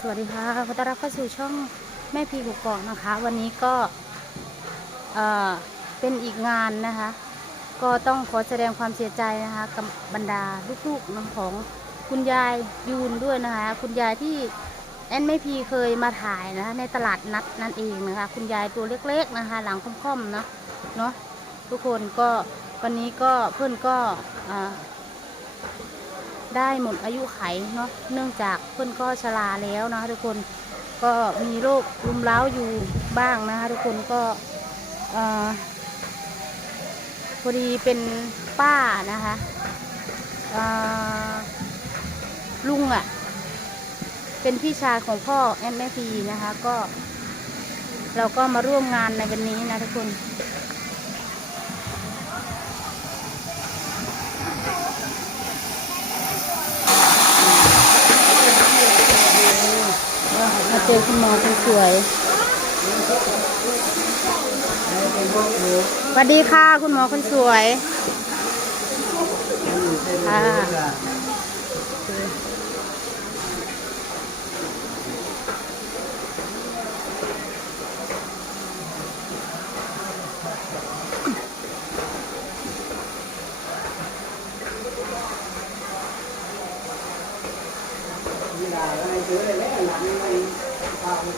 สวัสดีค่ะขอต้อนรับเข้าสู่ช่องแม่พีกุกกอกนะคะ วันนี้ก็เอ่อเป็นอีกงานนะคะ ก็ต้องขอแสดงความเสียใจนะคะกับบรรดาลูกๆน้องของคุณยายยูนด้วยนะคะ คุณยายที่แอนแม่พีเคยมาถ่ายนะคะในตลาดนัดนั่นเองนะคะ คุณยายตัวเล็กๆนะคะ หลังค่อมๆเนาะเนาะทุกคนก็วันนี้ก็เพื่อนก็อ่า ได้หมดอายุไขเนาะเนื่องจากเพื่อนก็ชราแล้วนะคะทุกคนก็มีโรครุมเร้าอยู่บ้างนะคะทุกคนก็พอดีเป็นป้านะคะลุงอะ่ะ เป็นพี่ชายของพ่อแอนแม่พีนะคะก็ เราก็มาร่วมงานในวันนี้นะทุกคน มา เจอคุณหมอคนสวยสวัสดีค่ะคุณหมอคนสวยค่ะ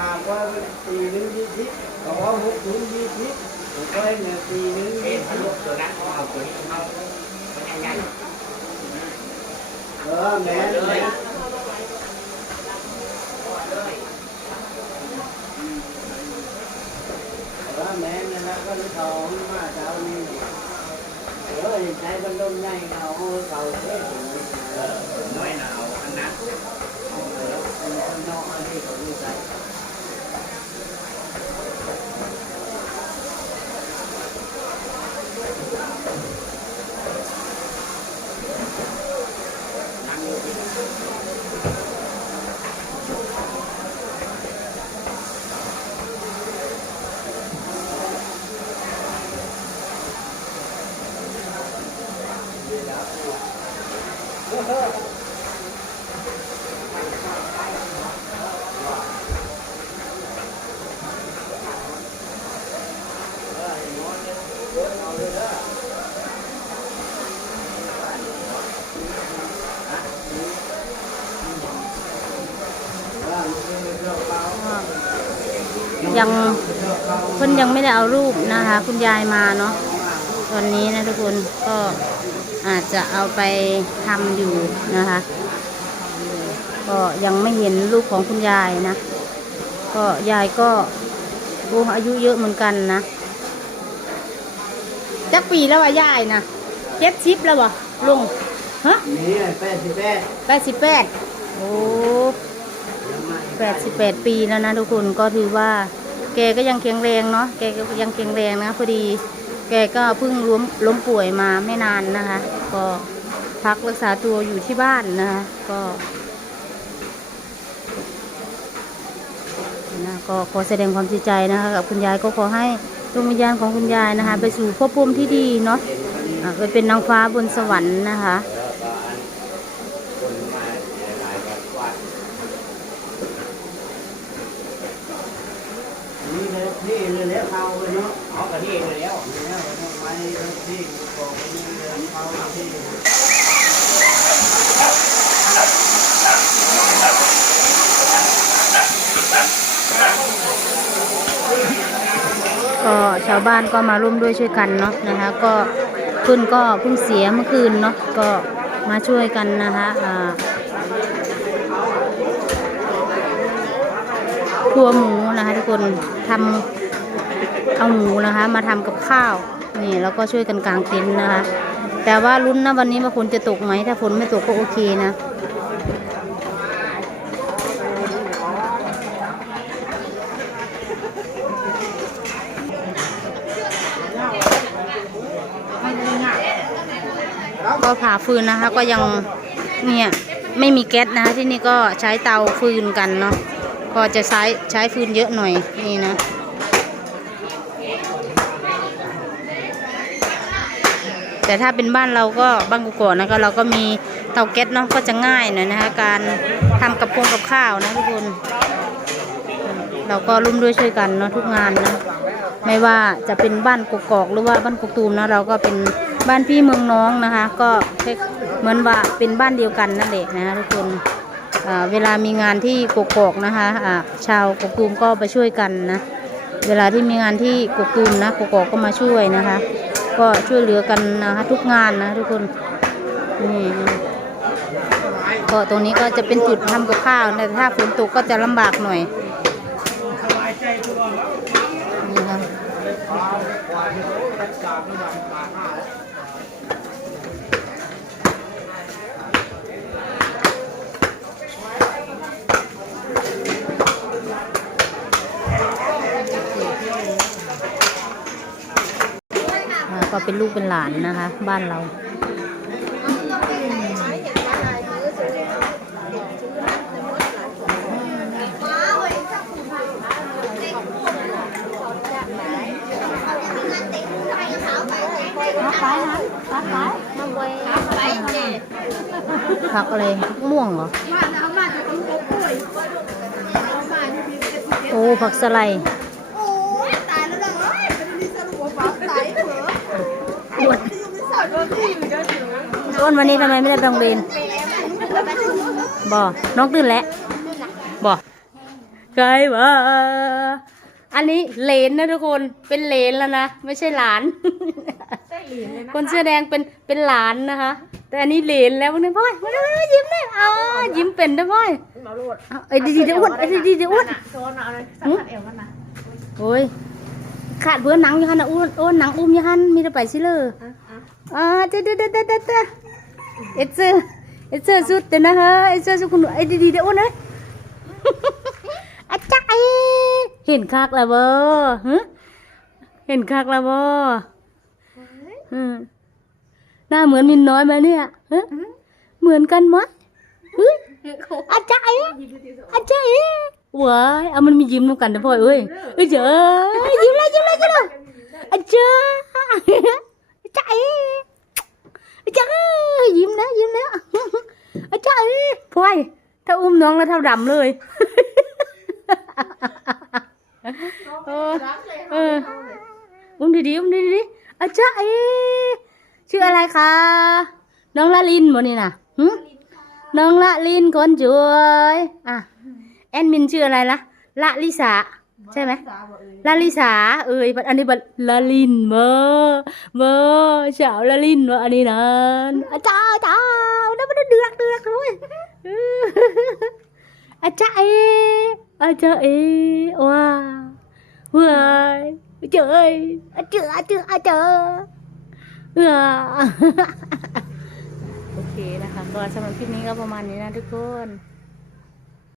เขาถามว่าปีนึงยี่สิบเขาว่าหกถึงยี่สิบผมก็ให้เนี่ยปีนึงยี่สิบตัวนั้นเขาเอาตัวนี้เขามันใหญ่ เออแม่นแม่นเออแม่นนั่นแหละก็เลยเขามาเช้านี้เออใช้บันดมใหญ่เขาเขาเท่ถึง ๆน้อยหนาวอันนั้น เป็นคนนอกอันนี้เขาไม่ใส่ นั่งอยู่ที่ ว่ามันเป็นเรื่องเปล่า ยังเพิ่นยังไม่ได้เอารูปนะคะ คุณยายมาเนาะตอนนี้นะทุกคนก็อาจจะเอาไปทำอยู่นะคะ ก็ยังไม่เห็นรูปของคุณยายนะ ก็ยายก็โอ้อายุเยอะเหมือนกันนะจักปีแล้วว่ายายนะเจ็ดสิบแล้ววะลุงฮะนี่แปดสิบแปดแปดสิบแปดโอ้ แปดสิบแปดปีแล้วนะทุกคนก็ถือว่าแกก็ยังแข็งแรงเนาะแกก็ยังแข็งแรงนะพอดีแกก็เพิ่งล้มล้มป่วยมาไม่นานนะคะ ก็พักรักษาตัวอยู่ที่บ้านนะคะก็นะก็ขอแสดงความเสียใจนะคะกับคุณยายก็ขอให้ดวงวิญญาณของคุณยายนะคะ ไปสู่ภพภูมิที่ดีเนาะไปเป็นนางฟ้าบนสวรรค์นะคะ คนมาหลายกันว่า นี่ เลยที่เลยแล้วเขาไปเนาะเอากระเทียมเลยแล้วเนี่ยทำไมที่บอกว่านี่เขาที่ก็ชาวบ้านก็มาร่วมด้วยช่วยกันเนาะนะคะ ก็เพิ่นก็เพิ่งเสียเมื่อคืนเนาะก็มาช่วยกันนะคะครัวหมูนะคะทุกคนทำ เอาหมูนะคะ มาทำกับข้าวนี่แล้วก็ช่วยกันกางเต็นท์นะคะ แต่ว่าลุ้นนะวันนี้ว่าฝนจะตกไหมถ้าฝนไม่ตกก็โอเคนะก็ผ่าฟืนนะคะ ก็ยังเนี่ยไม่มีแก๊สนะคะที่นี่ก็ใช้เตาฟืนกันเนาะก็จะใช้ใช้ฟืนเยอะหน่อยนี่นะ แต่ถ้าเป็นบ้านเราก็บ้านกุกอกนะคะเราก็มีเตาแก๊สเนาะก็จะง่ายหน่อยนะคะ การทำกับพงกับข้าวนะทุกคน เราก็ร่วมด้วยช่วยกันเนาะทุกงานนะไม่ว่าจะเป็นบ้านกกอกหรือว่าบ้านกกตูมนะเราก็เป็นบ้านพี่เมืองน้องนะคะ ก็เหมือนว่าเป็นบ้านเดียวกันนั่นแหละนะทุกคนเวลามีงานที่กกอกนะคะอ่าชาวกกตูมก็ไปช่วยกันนะ เวลาที่มีงานที่กกตูมนะกกอกก็มาช่วยนะคะ ก็ช่วยเหลือกันนะคะทุกงานนะทุกคนนี่ก็ตรงนี้ก็จะเป็นจุดทำกับข้าวแต่ถ้าฝนตกก็จะลำบากหน่อยนี่ค่ะ ก็เป็นลูกเป็นหลานนะคะ บ้านเราผักอะไรม่วงเหรอ โอ้ผักสไลด์ ออ้วนวันนี้ทำไมไม่ได้ไปโรงเรียนบ่น้องตื่นแล้วบ่ไกลบ่อันนี้เหลนนะทุกคนเป็นเหลนแล้วนะไม่ใช่หลาน คนเสื้อแดงเป็นเป็นหลานนะคะ แต่อันนี้เหลนแล้ววันนี้พ่อยมาเลยยิ้มเลยอ๋อยิ้มเป็นนะพ่อยเอาไอ้ดีดีเดี๋ยวอ้วนไอ้ดีดีเดี๋ยวอ้วนโซนเอาเลยสักพักเอวกันนะโอ้ยขาดเบื่อหนังอยู่ฮันนะอ้วนอ้วนหนังอุ้มอยู่ฮันมีแต่ไปสิเลยอ่าเด้อเด้อเด้อเด้อ เด้อเด้อเอเซอร์เอเซอร์สุดเดี๋ยวนะฮะเอเซอร์สุดคุณไอ้ดีดีเดี๋ยวอ้วนเลยอาจารย์เห็นคักแล้วบ่ฮะเห็นคักแล้วบ่อืมหน้าเหมือนมินน้อยไหมเนี่ยฮะเหมือนกันไหมเฮ้ยอาจารย์อาจารย์ว้ายเอามันมียิ้มน้ำกันนะพ่อยเอ้ยเอ้ยเจ้ายิ้มเลยยิ้มเลยยิ้มเลยอาจารย์อาจารย์ อาจารย์ยิ้มนะยิ้มนะอาจารย์พ่อยถ้าอุ้มน้องแล้วเท่าดำเลยเออเอออุ้มดีๆอุ้มดีๆอาจารย์เอ๊ะชื่ออะไรคะน้องละลินบ่นี่น่ะหึน้องละลินคนสวยอะแอดมินชื่ออะไรล่ะละลิสา ใช่ไหมละลิสาเอ้ยบัดอันนี้บัดละลินเมอเมอสาวละลินวะอันนี้นั่นอาจารย์อาจารย์นั่นมันเดือดเดือดเลยเอออาจารย์เอ๊ะอาจารย์เอ๊ะว้าว้ายเจ้ยอาเจออาเจออาเจอว้าโอเคนะคะก็สำหรับคลิปนี้ก็ประมาณนี้นะทุกคน